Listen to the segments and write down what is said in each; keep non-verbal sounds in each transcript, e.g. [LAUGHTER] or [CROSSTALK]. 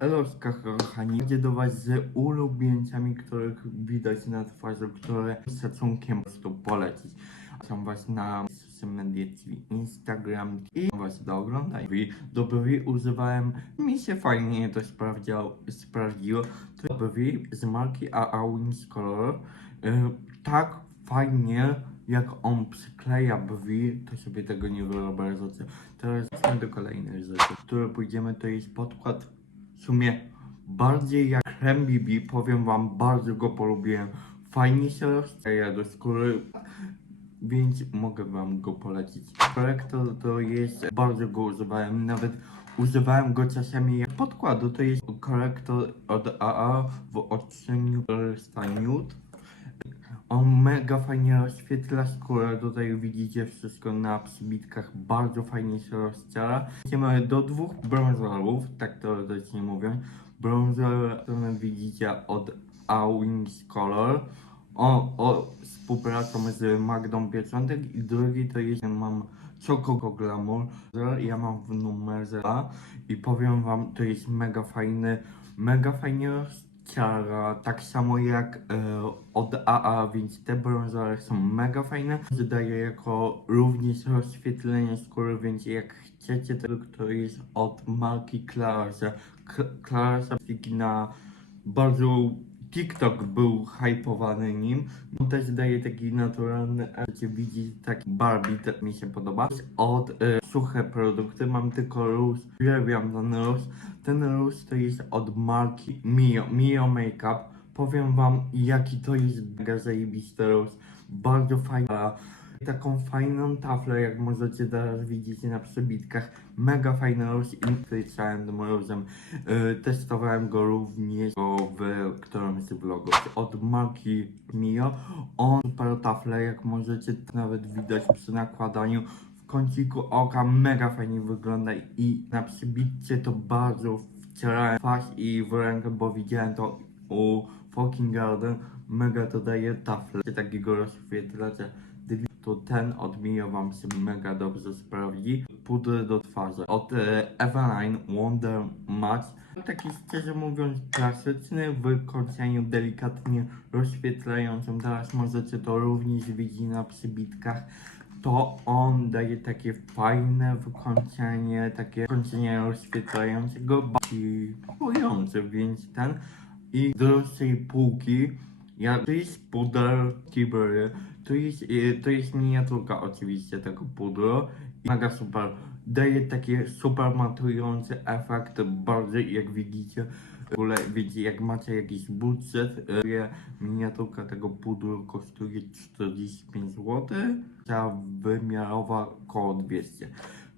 Eloska kochani, idzie do was z ulubieńcami, których widać na twarzy, które z szacunkiem po prostu polecić. Są was na social media, czyli Instagram i was do oglądania. Do brwi używałem, mi się fajnie to sprawdziło, sprawdziło. To brwi z marki AA Wings Color. Y, tak fajnie, jak on przykleja brwi, to sobie tego nie wyobrażacie. Teraz do kolejnej rzeczy, w której pójdziemy, to jest podkład w sumie bardziej jak krem BB, powiem wam, bardzo go polubiłem. Fajnie się rozkleja do skóry, więc mogę wam go polecić. Korektor to jest, bardzo go używałem, nawet używałem go czasami jak podkładu, to jest korektor od AA w odcieniu 400 Nude. On mega fajnie rozświetla skórę, tutaj widzicie wszystko na przybitkach, bardzo fajnie się rozciera. Idziemy do dwóch bronzerów, tak teoretycznie mówiąc. Bronzer, który widzicie od Awings Color. O, o współpracą z Magdą Pieczątek i drugi to jest, mam Choco Glamour, ja mam w numerze A i powiem wam, to jest mega fajny, mega fajnie rozciera, tak samo jak e, od AA, więc te bronzery są mega fajne. Daje jako również rozświetlenie skóry, więc jak chcecie tego, który jest od marki Clarasa, Clarasa na bardzo TikTok był hypowany nim. On też daje taki naturalny, gdzie widzi taki Barbie, tak mi się podoba. Od e, suche produkty mam tylko róż, uwielbiam ten róż. Ten róż to jest od marki Mio, Mio Makeup. Powiem wam jaki to jest mega zajebisty. Bardzo fajna. Taką fajną taflę, jak możecie teraz widzieć na przebitkach. Mega fajny róż i wtyczałem tym różem. E, Testowałem go również w którymś z vlogów od marki Mio. On super tafle, jak możecie nawet widać przy nakładaniu w kąciku oka mega fajnie wygląda i na przybitcie to bardzo wcierałem twarz i w rękę, bo widziałem to u Fucking Garden. Mega to daje tafle takiego rozświetlacza to ten od Mio wam się mega dobrze sprawdzi. Pudry do twarzy od e, Eveline Wonder Match. Taki szczerze mówiąc klasyczny w wykończeniu delikatnie rozświetlającym. Teraz możecie to również widzieć na przybitkach. To on daje takie fajne wykończenie, takie wykończenie rozświetlającego, płujące, więc ten i droższej półki ja, to jest puder Tibery, to jest, e, to jest miniaturka oczywiście tego pudru. I mega super, daje takie super matujący efekt, bardzo jak widzicie, w ogóle wiecie, jak macie jakiś budżet, miniaturka tego pudru kosztuje 45 zł, ta wymiarowa około 200,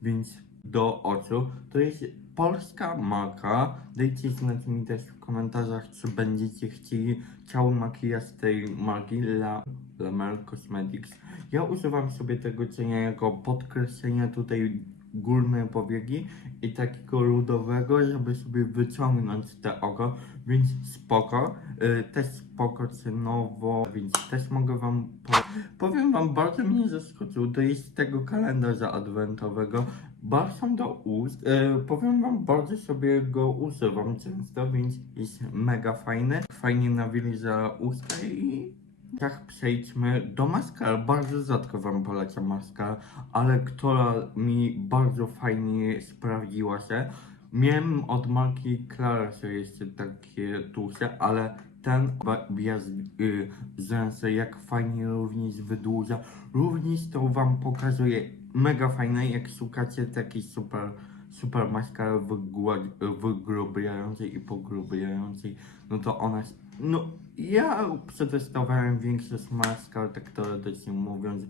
więc do oczu, to jest polska marka, dajcie znać mi też w komentarzach, czy będziecie chcieli cały makijaż tej marki La, La Mer Cosmetics. Ja używam sobie tego cienia jako podkreślenia tutaj górne powieki i takiego ludowego, żeby sobie wyciągnąć te oko, więc spoko, y, też spoko cenowo, więc też mogę wam po... powiem wam, bardzo mnie zaskoczył, to jest tego kalendarza adwentowego, balsam do ust, y, powiem wam, bardzo sobie go używam często, więc jest mega fajny, fajnie nawilża usta i tak przejdźmy do maskar. Bardzo rzadko wam polecam maskar, ale która mi bardzo fajnie sprawdziła się. Miałem od marki Clarence jeszcze takie tusze, ale ten wjazd y, rzęsy jak fajnie również wydłuża. Również to wam pokazuje mega fajne, jak szukacie takiej super super maskary wygła- wygrubiającej i pogrubiającej, no to ona, no ja przetestowałem większość maskar, tak teoretycznie mówiąc,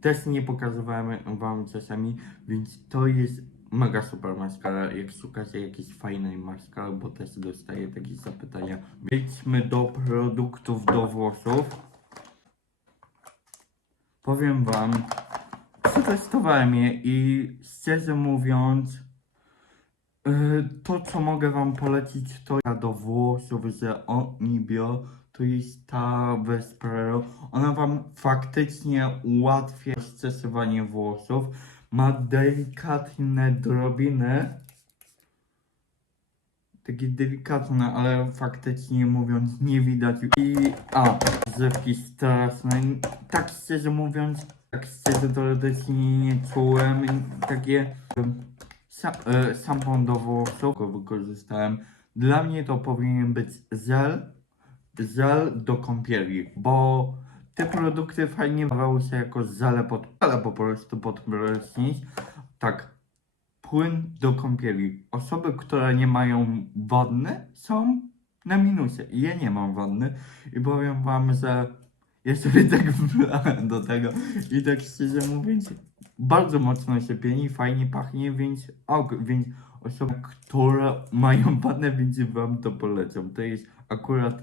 też nie pokazywałem wam czasami, więc to jest mega super maskara, jak szukacie jakiejś fajnej maskary, bo też dostaję takie zapytania. Przejdźmy do produktów do włosów. Powiem wam, przetestowałem je i szczerze mówiąc, to co mogę wam polecić to ja do włosów, że Onibio to jest ta Vespero. Ona wam faktycznie ułatwia rozczesywanie włosów. Ma delikatne drobiny takie delikatne, ale faktycznie mówiąc nie widać. I a, zewki straszne. Tak szczerze mówiąc, tak szczerze teoretycznie nie czułem. Takie em, sa, e, go wykorzystałem. Dla mnie to powinien być żel, żel do kąpieli, bo te produkty fajnie bawały się jako żele pod, ale po prostu pod prysznic. Tak, płyn do kąpieli. Osoby, które nie mają wanny są na minusie. Ja nie mam wanny i powiem wam, że ja sobie [LAUGHS] tak do tego i tak szczerze mówiąc bardzo mocno się pieni, fajnie pachnie, więc, ok, więc osoby, które mają wannę, więc wam to polecam. To jest akurat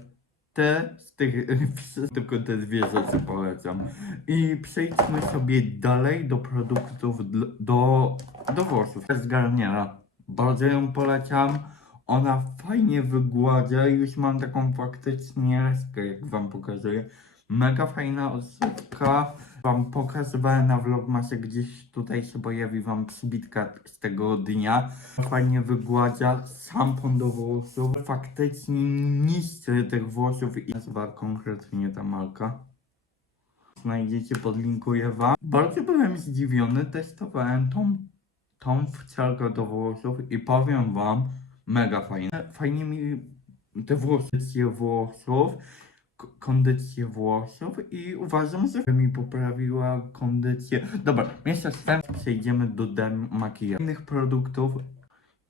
te z tych, [LAUGHS] tylko te dwie rzeczy polecam. I przejdźmy sobie dalej do produktów do, do włosów. Z Garniera. Bardzo ją polecam. Ona fajnie wygładzia. Już mam taką faktycznie reskę, jak wam pokazuję. Mega fajna osóbka. Wam pokazywałem na vlogmasie, gdzieś tutaj się pojawi wam przybitka z tego dnia. Fajnie wygładzia szampon do włosów. Faktycznie niszczy tych włosów i nazywa konkretnie ta marka znajdziecie, podlinkuję wam. Bardzo byłem zdziwiony, testowałem tą, tą wcielkę do włosów i powiem wam, mega fajnie. Fajnie mi te włosy, kondycję włosów, kondycję włosów i uważam, że mi poprawiła kondycję. Dobra, jeszcze z tym przejdziemy do dem makijażu. Innych produktów,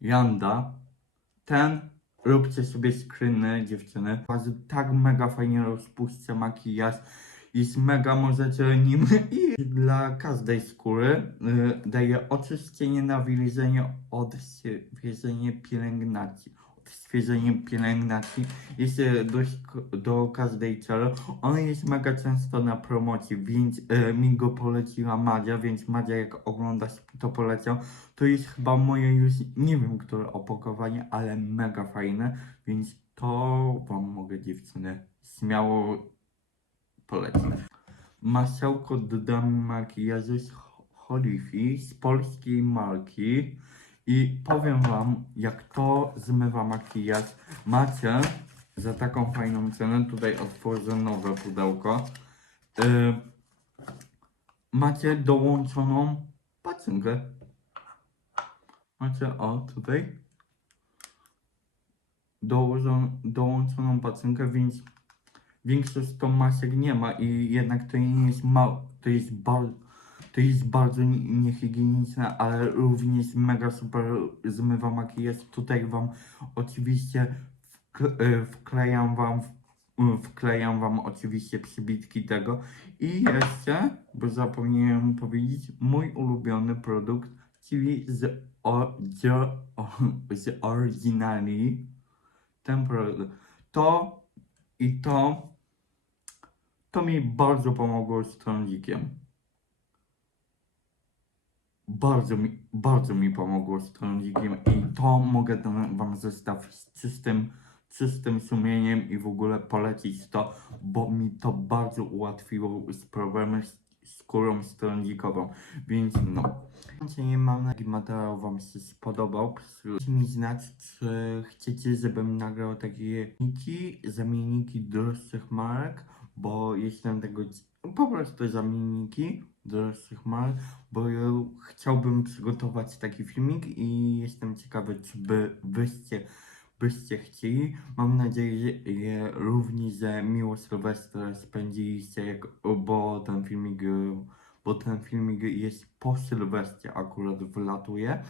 Janda, ten róbcie sobie screeny dziewczyny. Tak mega fajnie rozpuszcza makijaż. Jest mega, możecie nim i dla każdej skóry y, daje oczyszczenie, nawilżenie, odświeżenie pielęgnacji. Odświeżenie pielęgnacji jest y, dość do każdej cery. On jest mega często na promocji, więc y, mi go poleciła Madzia, więc Madzia jak oglądasz to polecam. To jest chyba moje już, nie wiem które opakowanie, ale mega fajne, więc to wam mogę dziewczyny śmiało polecić. Masełko do dam makijażu z Holifi z polskiej marki i powiem wam jak to zmywa makijaż. Macie za taką fajną cenę, tutaj otworzę nowe pudełko. Yy, macie dołączoną pacynkę. Macie o tutaj dołożą, dołączoną pacynkę, więc większość to masek nie ma i jednak to nie jest mało, to jest bardzo, to jest bardzo nie- niehigieniczne, ale również mega super zmywa makijaż. Tutaj wam oczywiście e, wklejam wam wklejam wam oczywiście przybitki tego i jeszcze, bo zapomniałem powiedzieć, mój ulubiony produkt, czyli z, o, z, o, z oryginali ten produkt. To i to to mi bardzo pomogło z trądzikiem. Bardzo mi, bardzo mi pomogło z i to mogę wam zestawić z czystym, czystym sumieniem i w ogóle polecić to, bo mi to bardzo ułatwiło z z skórą strądzikową, więc no. Nie mam taki materiał wam się spodobał. Proszę mi znać, czy chcecie, żebym nagrał takie zamienniki, zamienniki droższych marek, bo jestem tego po prostu zamienniki droższych marek, bo ja chciałbym przygotować taki filmik i jestem ciekawy, czy by byście chcieli. Mam nadzieję, że również, że miło Sylwestra spędziliście, jak, bo ten filmik, bo ten filmik jest po Sylwestrze akurat wylatuje.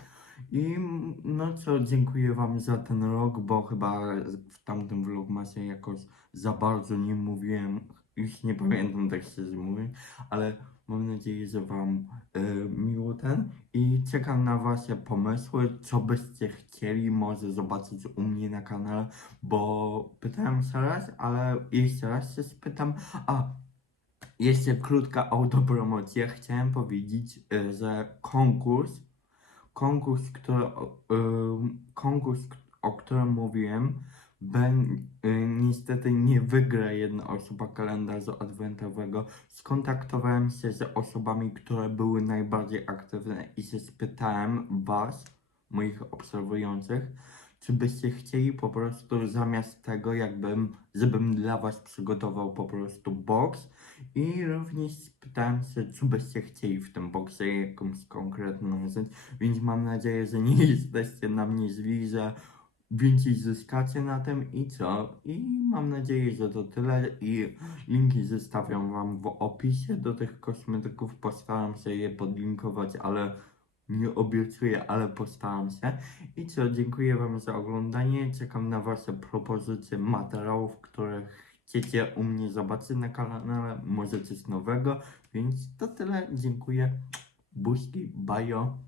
I no co, dziękuję wam za ten rok, bo chyba w tamtym vlogmasie jakoś za bardzo nie mówiłem, już nie pamiętam tak szczerze mówiąc, ale mam nadzieję, że wam e, miło ten. I czekam na wasze pomysły, co byście chcieli może zobaczyć u mnie na kanale, bo pytałem się raz, ale jeszcze raz się spytam, a jeszcze krótka autopromocja, chciałem powiedzieć, e, że konkurs konkurs, który, ym, konkurs, o którym mówiłem, ben, y, niestety nie wygra jedna osoba kalendarza adwentowego. Skontaktowałem się z osobami, które były najbardziej aktywne i się spytałem Was, moich obserwujących, czy byście chcieli po prostu zamiast tego, jakbym, żebym dla was przygotował po prostu box i również spytałem się, co byście chcieli w tym boxie, jakąś konkretną rzecz, więc mam nadzieję, że nie [LAUGHS] jesteście na mnie źli, że więcej zyskacie na tym i co? I mam nadzieję, że to tyle i linki zostawiam wam w opisie do tych kosmetyków, postaram się je podlinkować, ale nie obiecuję, ale postaram się. I co, dziękuję wam za oglądanie, czekam na wasze propozycje materiałów, które chcecie u mnie zobaczyć na kanale, może coś nowego, więc to tyle, dziękuję, buźki, bajo.